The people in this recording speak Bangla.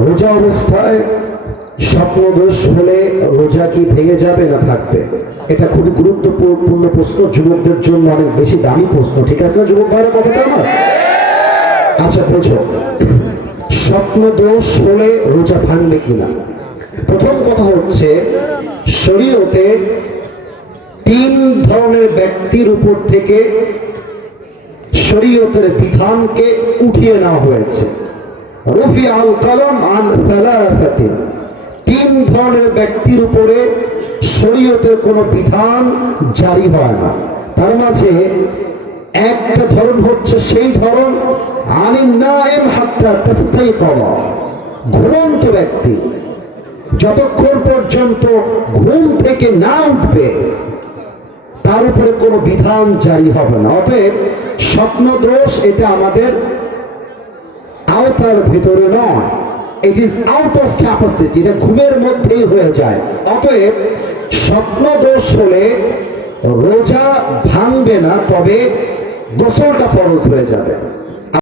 রোজা অবস্থায় স্বপ্নদোষ হলে রোজা কি ভেঙে যাবে না থাকবে? এটা খুবই গুরুত্বপূর্ণ প্রশ্ন, যুবকদের জন্য অনেক বেশি দামি প্রশ্ন। ঠিক আছে না যুবক ভাইরা, কথাটা আমার? আচ্ছা বোঝো, স্বপ্নদোষ হলে রোজা ভাঙবে কিনা। প্রথম কথা হচ্ছে, শরীয়তে তিন ধরনের ব্যক্তির উপর থেকে শরীয়তের বিধানকে উঠিয়ে নেওয়া হয়েছে। রুফিআল কলম আন সালাসাতিন, তিন ধরনের ব্যক্তির উপরে শরীয়তের কোনো বিধান জারি হয় না। তার মাঝে একটা ধরন হচ্ছে সেই ধরন আনিন নাইম হাত্তা তাস্তাইকায, ঘুমন্ত ব্যক্তি যতক্ষণ পর্যন্ত ঘুম থেকে না উঠবে তার উপরে কোনো বিধান জারি হবে না। অতএব স্বপ্নদোষ এটা আমাদের আওতার ভিতরে নয়, it is out of capacity, এটা ঘুমের মধ্যেই হয়ে যায়। অতএব স্বপ্নদোষ হলে রোজা ভাঙবে না, তবে গোসলটা ফরজ হয়ে যাবে।